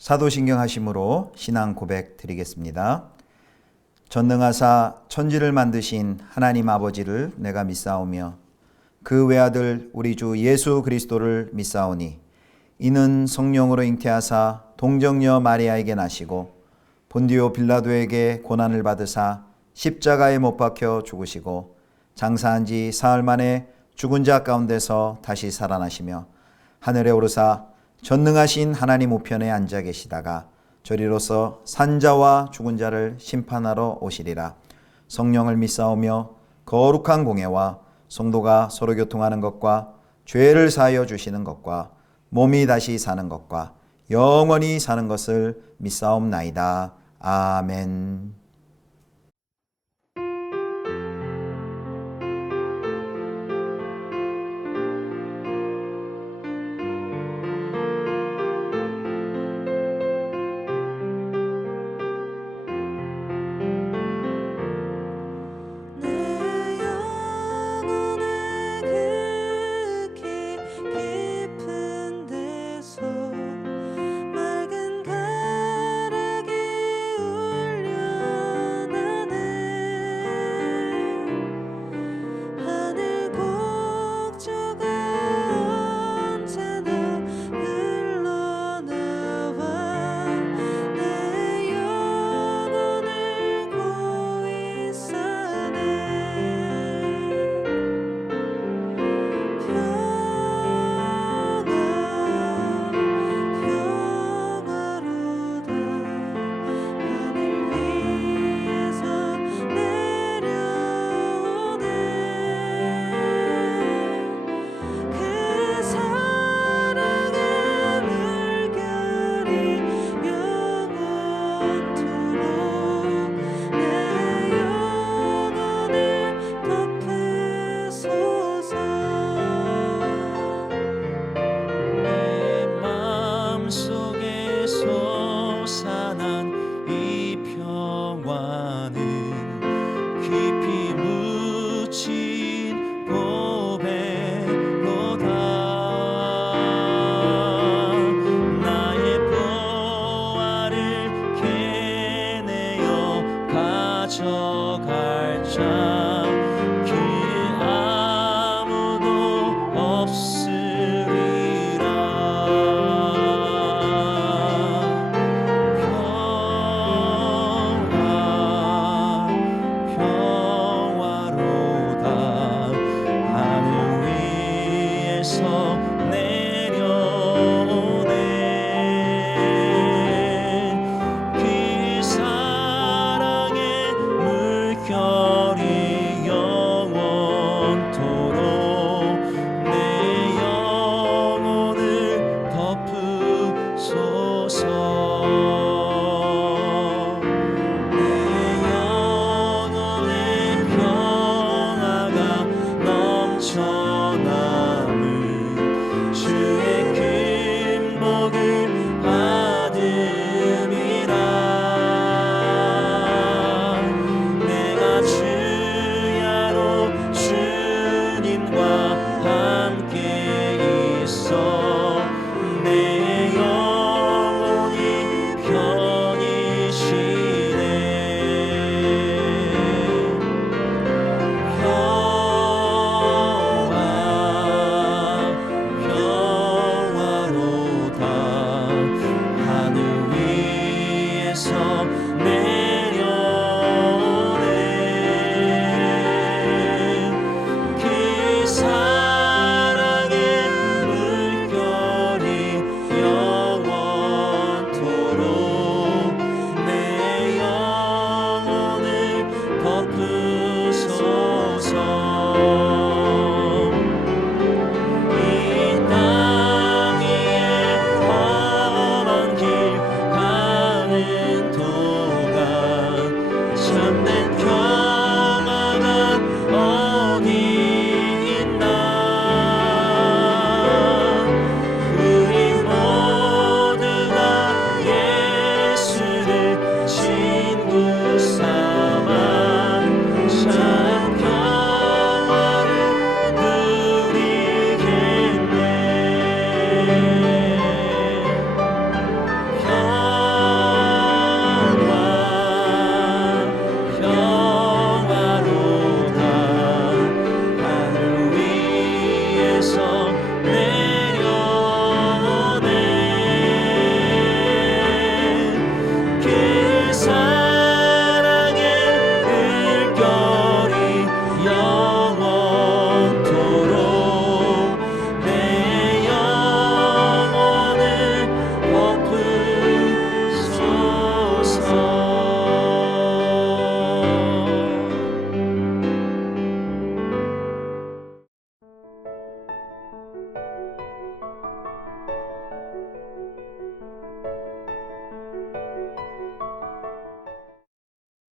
사도신경 하심으로 신앙 고백 드리겠습니다. 전능하사 천지를 만드신 하나님 아버지를 내가 믿사오며 그 외아들 우리 주 예수 그리스도를 믿사오니 이는 성령으로 잉태하사 동정녀 마리아에게 나시고 본디오 빌라도에게 고난을 받으사 십자가에 못 박혀 죽으시고 장사한 지 사흘 만에 죽은 자 가운데서 다시 살아나시며 하늘에 오르사 전능하신 하나님 우편에 앉아 계시다가 저리로서 산자와 죽은 자를 심판하러 오시리라. 성령을 믿사오며 거룩한 공예와 성도가 서로 교통하는 것과 죄를 사하여 주시는 것과 몸이 다시 사는 것과 영원히 사는 것을 믿사옵나이다. 아멘.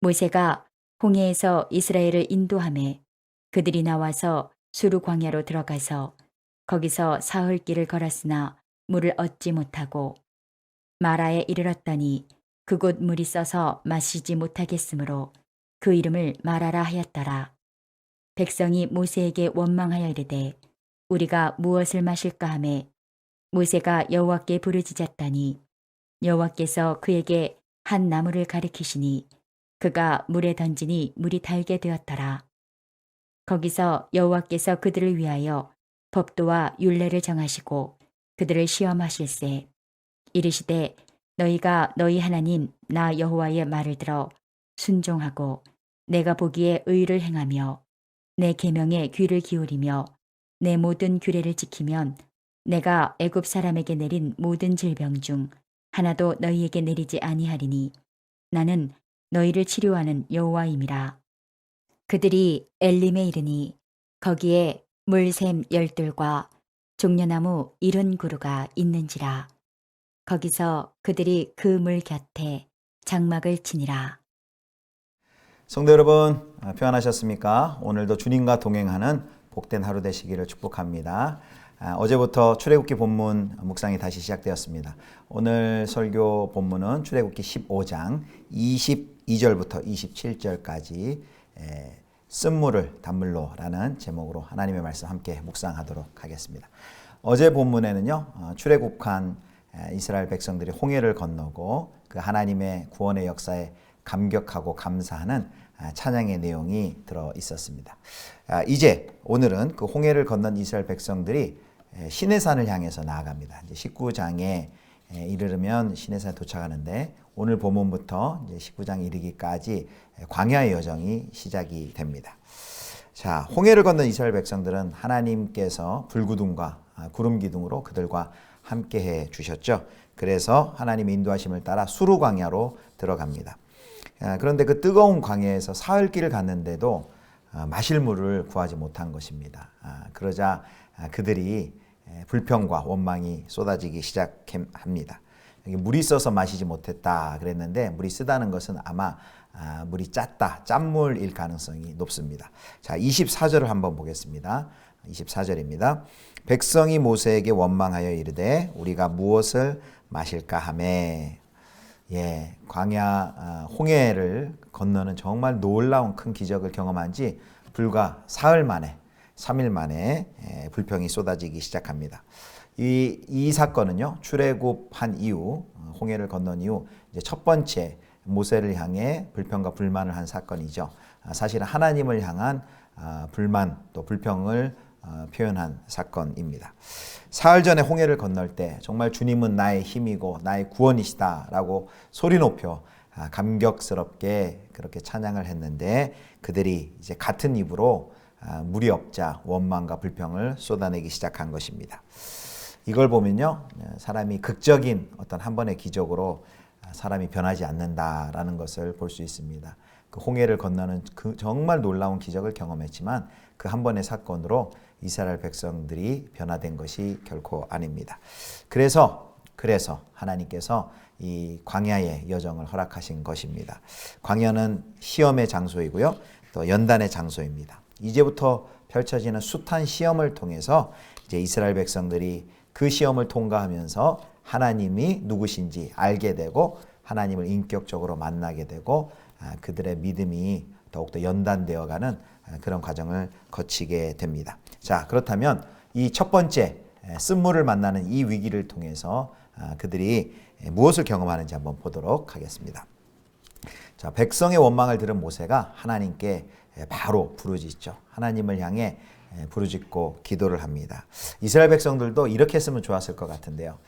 모세가 홍해에서 이스라엘을 인도하매 그들이 나와서 수르 광야로 들어가서 거기서 사흘 길을 걸었으나 물을 얻지 못하고 마라에 이르렀더니 그곳 물이 써서 마시지 못하겠으므로 그 이름을 마라라 하였더라. 백성이 모세에게 원망하여 이르되 우리가 무엇을 마실까 하매 모세가 여호와께 부르짖었더니 여호와께서 그에게 한 나무를 가리키시니 그가 물에 던지니 물이 달게 되었더라. 거기서 여호와께서 그들을 위하여 법도와 율례를 정하시고 그들을 시험하실세 이르시되 너희가 너희 하나님 나 여호와의 말을 들어 순종하고 내가 보기에 의를 행하며 내 계명에 귀를 기울이며 내 모든 규례를 지키면 내가 애굽 사람에게 내린 모든 질병 중 하나도 너희에게 내리지 아니하리니 나는 너희를 치료하는 여호와임이라. 그들이 엘림에 이르니 거기에 물샘 12과 종려나무 70그루가 있는지라. 거기서 그들이 그 물 곁에 장막을 치니라. 성도 여러분, 평안하셨습니까? 오늘도 주님과 동행하는 복된 하루 되시기를 축복합니다. 어제부터 출애굽기 본문 묵상이 다시 시작되었습니다. 오늘 설교 본문은 출애굽기 15장 22절부터 27절까지 쓴물을 단물로라는 제목으로 하나님의 말씀 함께 묵상하도록 하겠습니다. 어제 본문에는요, 출애굽한 이스라엘 백성들이 홍해를 건너고 그 하나님의 구원의 역사에 감격하고 감사하는 찬양의 내용이 들어 있었습니다. 이제 오늘은 그 홍해를 건넌 이스라엘 백성들이 시내산을 향해서 나아갑니다. 이제 19장에 이르면 시내산에 도착하는데 오늘 본문부터 이제 19장 이르기까지 광야의 여정이 시작이 됩니다. 자, 홍해를 건넌 이스라엘 백성들은 하나님께서 불구둥과 구름 기둥으로 그들과 함께해 주셨죠. 그래서 하나님의 인도하심을 따라 수르 광야로 들어갑니다. 그런데 그 뜨거운 광야에서 사흘 길을 갔는데도 마실 물을 구하지 못한 것입니다. 그러자 그들이 불평과 원망이 쏟아지기 시작합니다. 물이 써서 마시지 못했다 그랬는데 물이 쓰다는 것은 아마 물이 짰다, 짠물일 가능성이 높습니다. 자, 24절을 한번 보겠습니다. 24절입니다. 백성이 모세에게 원망하여 이르되 우리가 무엇을 마실까 하매. 광야 홍해를 건너는 정말 놀라운 큰 기적을 경험한 지 불과 사흘 만에 3일 만에 불평이 쏟아지기 시작합니다. 이 사건은요, 출애굽한 이후 홍해를 건넌 이후 이제 첫 번째 모세를 향해 불평과 불만을 한 사건이죠. 사실은 하나님을 향한 불만 또 불평을 표현한 사건입니다. 사흘 전에 홍해를 건널 때 정말 주님은 나의 힘이고 나의 구원이시다라고 소리 높여 감격스럽게 그렇게 찬양을 했는데 그들이 이제 같은 입으로 물이 없자 원망과 불평을 쏟아내기 시작한 것입니다. 이걸 보면요, 사람이 극적인 어떤 한 번의 기적으로 사람이 변하지 않는다라는 것을 볼 수 있습니다. 그 홍해를 건너는 그 정말 놀라운 기적을 경험했지만 그 한 번의 사건으로 이스라엘 백성들이 변화된 것이 결코 아닙니다. 그래서 하나님께서 이 광야의 여정을 허락하신 것입니다. 광야는 시험의 장소이고요, 또 연단의 장소입니다. 이제부터 펼쳐지는 숱한 시험을 통해서 이제 이스라엘 백성들이 그 시험을 통과하면서 하나님이 누구신지 알게 되고 하나님을 인격적으로 만나게 되고 그들의 믿음이 더욱더 연단되어가는 그런 과정을 거치게 됩니다. 자, 그렇다면 이 첫 번째 쓴물을 만나는 이 위기를 통해서 그들이 무엇을 경험하는지 한번 보도록 하겠습니다. 자, 백성의 원망을 들은 모세가 하나님께 바로 부르짖죠. 하나님을 향해 부르짖고 기도를 합니다. 이스라엘 백성들도 이렇게 했으면 좋았을 것 같은데요.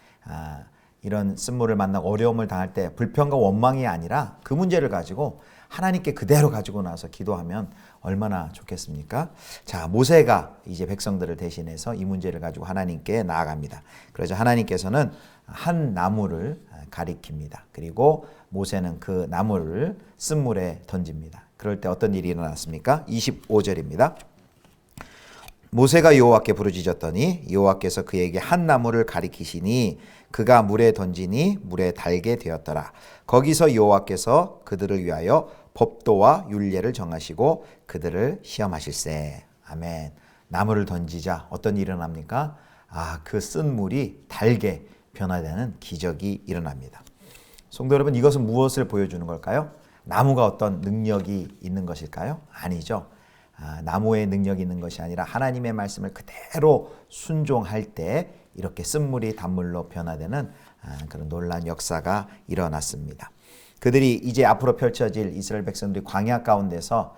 이런 쓴물을 만나고 어려움을 당할 때 불평과 원망이 아니라 그 문제를 가지고 하나님께 그대로 가지고 나서 기도하면 얼마나 좋겠습니까? 자, 모세가 이제 백성들을 대신해서 이 문제를 가지고 하나님께 나아갑니다. 그래서 하나님께서는 한 나무를 가리킵니다. 그리고 모세는 그 나무를 쓴물에 던집니다. 그럴 때 어떤 일이 일어났습니까? 25절입니다. 모세가 여호와께 부르짖었더니 여호와께서 그에게 한 나무를 가리키시니 그가 물에 던지니 물에 달게 되었더라. 거기서 여호와께서 그들을 위하여 법도와 율례를 정하시고 그들을 시험하실세. 아멘. 나무를 던지자 어떤 일이 일어납니까? 그 쓴 물이 달게 변화되는 기적이 일어납니다. 성도 여러분, 이것은 무엇을 보여주는 걸까요? 나무가 어떤 능력이 있는 것일까요? 아니죠. 나무의 능력이 있는 것이 아니라 하나님의 말씀을 그대로 순종할 때 이렇게 쓴물이 단물로 변화되는 그런 놀라운 역사가 일어났습니다. 그들이 이제 앞으로 펼쳐질 이스라엘 백성들이 광야 가운데서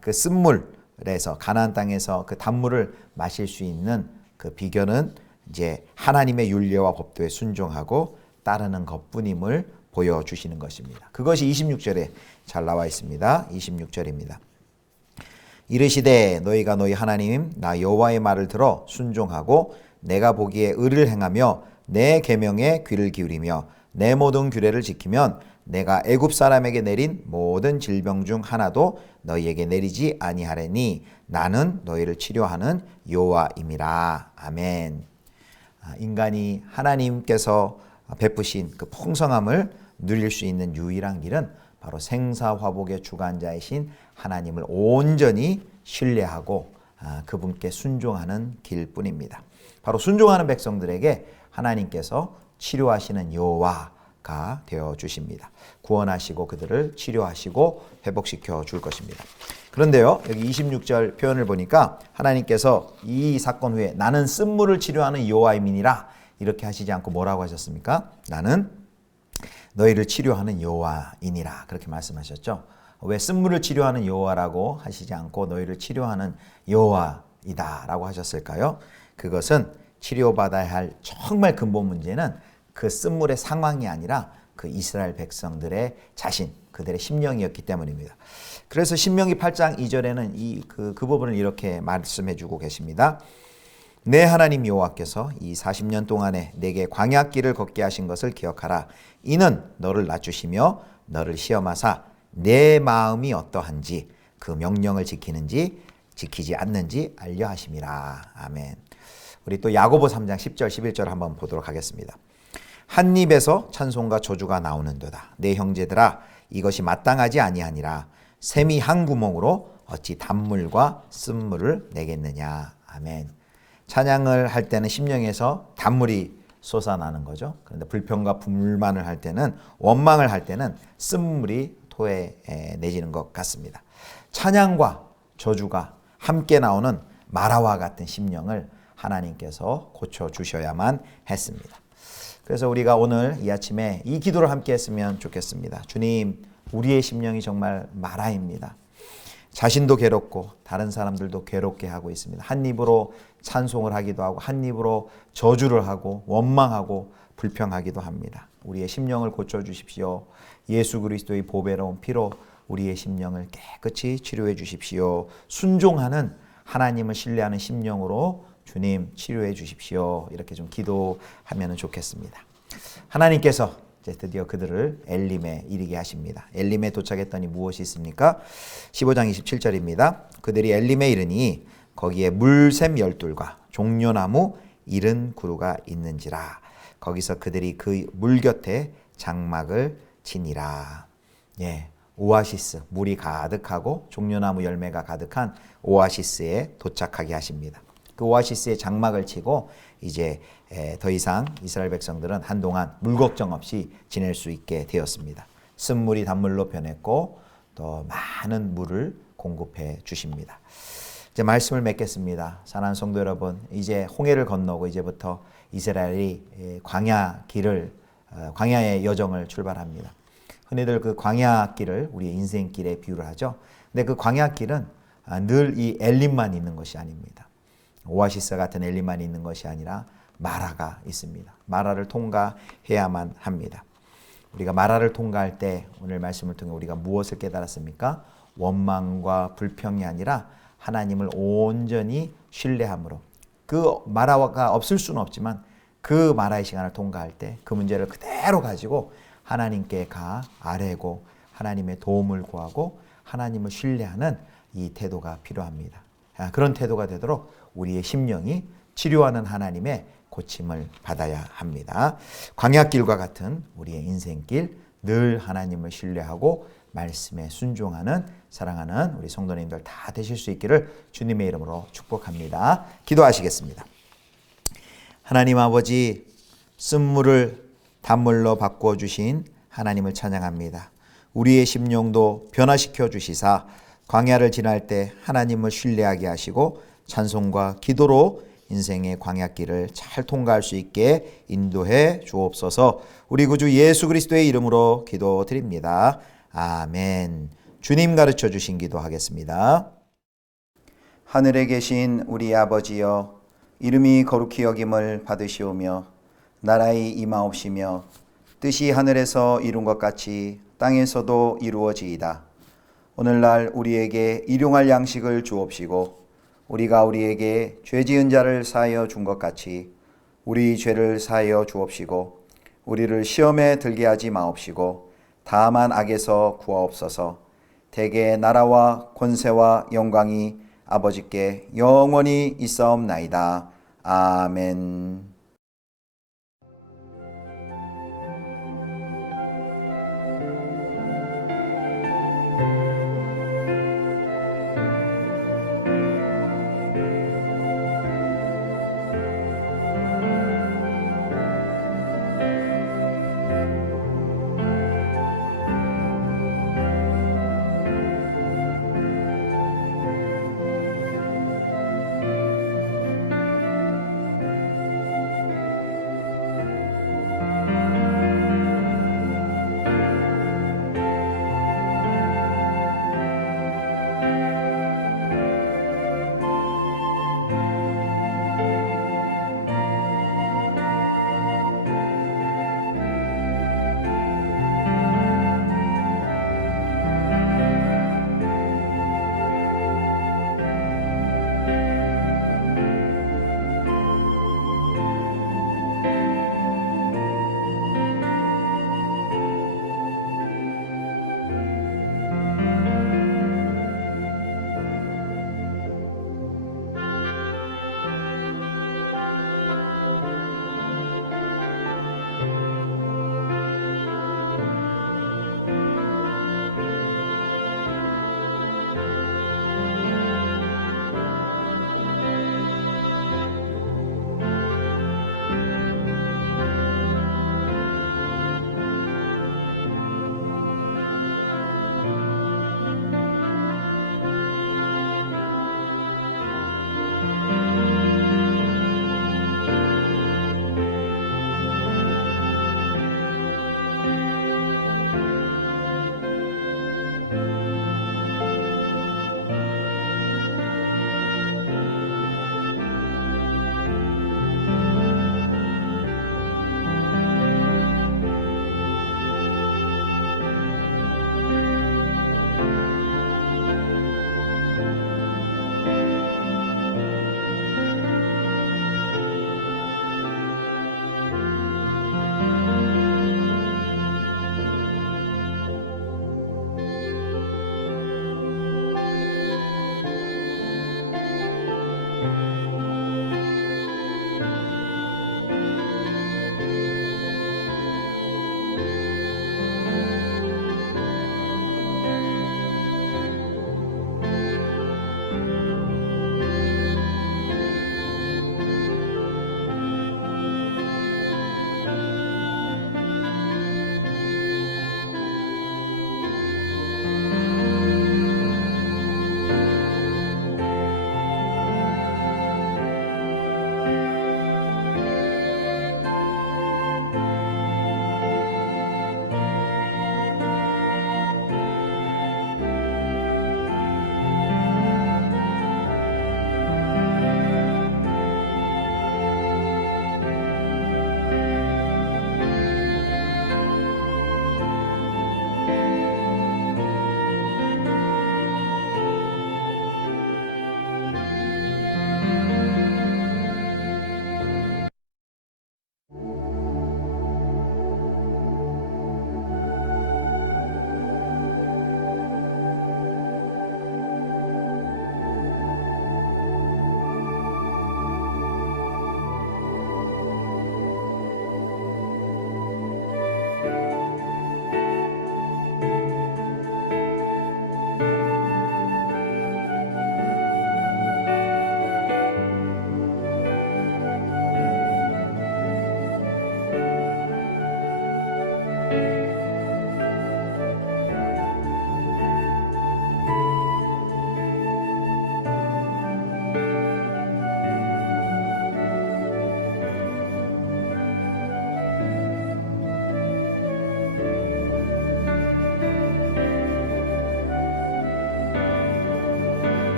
그 쓴물에서 가나안 땅에서 그 단물을 마실 수 있는 그 비결은 이제 하나님의 율례와 법도에 순종하고 따르는 것뿐임을 보여주시는 것입니다. 그것이 26절에 잘 나와 있습니다. 26절입니다. 이르시되 너희가 너희 하나님 나 여호와의 말을 들어 순종하고 내가 보기에 의를 행하며 내 계명에 귀를 기울이며 내 모든 규례를 지키면 내가 애굽 사람에게 내린 모든 질병 중 하나도 너희에게 내리지 아니하리니 나는 너희를 치료하는 여호와임이라. 아멘. 인간이 하나님께서 베푸신 그 풍성함을 누릴 수 있는 유일한 길은 바로 생사화복의 주관자이신 하나님을 온전히 신뢰하고 그분께 순종하는 길뿐입니다. 바로 순종하는 백성들에게 하나님께서 치료하시는 여호와가 되어 주십니다. 구원하시고 그들을 치료하시고 회복시켜 줄 것입니다. 그런데요, 여기 26절 표현을 보니까 하나님께서 이 사건 후에 나는 쓴물을 치료하는 여호와이니라 이렇게 하시지 않고 뭐라고 하셨습니까? 나는 너희를 치료하는 여호와이니라 그렇게 말씀하셨죠. 왜 쓴물을 치료하는 여호와라고 하시지 않고 너희를 치료하는 여호와이다라고 하셨을까요? 그것은 치료받아야 할 정말 근본 문제는 그 쓴물의 상황이 아니라 그 이스라엘 백성들의 자신, 그들의 심령이었기 때문입니다. 그래서 신명기 8장 2절에는 그 부분을 이렇게 말씀해 주고 계십니다. 내 하나님 여호와께서 이 40년 동안에 내게 광야길을 걷게 하신 것을 기억하라. 이는 너를 낮추시며 너를 시험하사 내 마음이 어떠한지 그 명령을 지키는지 지키지 않는지 알려 하심이라. 아멘. 우리 또 야고보 3장 10절 11절 한번 보도록 하겠습니다. 한 입에서 찬송과 저주가 나오는도다. 내 형제들아 이것이 마땅하지 아니하니라. 샘이 한 구멍으로 어찌 단물과 쓴물을 내겠느냐. 아멘. 찬양을 할 때는 심령에서 단물이 솟아나는 거죠. 그런데 불평과 불만을 할 때는, 원망을 할 때는 쓴물이 토해 내지는 것 같습니다. 찬양과 저주가 함께 나오는 마라와 같은 심령을 하나님께서 고쳐주셔야만 했습니다. 그래서 우리가 오늘 이 아침에 이 기도를 함께 했으면 좋겠습니다. 주님, 우리의 심령이 정말 마라입니다. 자신도 괴롭고 다른 사람들도 괴롭게 하고 있습니다. 한 입으로 찬송을 하기도 하고 한 입으로 저주를 하고 원망하고 불평하기도 합니다. 우리의 심령을 고쳐주십시오. 예수 그리스도의 보배로운 피로 우리의 심령을 깨끗이 치료해 주십시오. 순종하는 하나님을 신뢰하는 심령으로 주님 치료해 주십시오. 이렇게 좀 기도하면 좋겠습니다. 하나님께서 이제 드디어 그들을 엘림에 이르게 하십니다. 엘림에 도착했더니 무엇이 있습니까? 15장 27절입니다. 그들이 엘림에 이르니 거기에 물샘 12과 종려나무 70그루가 있는지라. 거기서 그들이 그 물 곁에 장막을 치니라. 예, 오아시스, 물이 가득하고 종려나무 열매가 가득한 오아시스에 도착하게 하십니다. 그 오아시스에 장막을 치고 이제 더 이상 이스라엘 백성들은 한동안 물 걱정 없이 지낼 수 있게 되었습니다. 쓴물이 단물로 변했고 또 많은 물을 공급해 주십니다. 이제 말씀을 맺겠습니다. 사랑하는 성도 여러분, 이제 홍해를 건너고 이제부터 이스라엘이 광야의 여정을 출발합니다. 흔히들 그 광야길을 우리의 인생길에 비유를 하죠. 근데 그 광야길은 늘 이 엘림만 있는 것이 아닙니다. 오아시스 같은 엘림만 있는 것이 아니라 마라가 있습니다. 마라를 통과해야만 합니다. 우리가 마라를 통과할 때 오늘 말씀을 통해 우리가 무엇을 깨달았습니까? 원망과 불평이 아니라 하나님을 온전히 신뢰함으로, 그 마라가 없을 수는 없지만 그 마라의 시간을 통과할 때 그 문제를 그대로 가지고 하나님께 아뢰고 하나님의 도움을 구하고 하나님을 신뢰하는 이 태도가 필요합니다. 그런 태도가 되도록 우리의 심령이 치료하는 하나님의 고침을 받아야 합니다. 광야길과 같은 우리의 인생길, 늘 하나님을 신뢰하고 말씀에 순종하는 사랑하는 우리 성도님들 다 되실 수 있기를 주님의 이름으로 축복합니다. 기도하시겠습니다. 하나님 아버지, 쓴물을 단물로 바꾸어 주신 하나님을 찬양합니다. 우리의 심령도 변화시켜 주시사 광야를 지날 때 하나님을 신뢰하게 하시고 찬송과 기도로 인생의 광야길을 잘 통과할 수 있게 인도해 주옵소서. 우리 구주 예수 그리스도의 이름으로 기도드립니다. 아멘. 주님 가르쳐 주신 기도하겠습니다. 하늘에 계신 우리 아버지여, 이름이 거룩히 여김을 받으시오며 나라의 임하옵시며 뜻이 하늘에서 이룬 것 같이 땅에서도 이루어지이다. 오늘날 우리에게 일용할 양식을 주옵시고 우리가 우리에게 죄 지은 자를 사하여 준 것 같이 우리 죄를 사하여 주옵시고 우리를 시험에 들게 하지 마옵시고 다만 악에서 구하옵소서. 대개 나라와 권세와 영광이 아버지께 영원히 있사옵나이다. 아멘.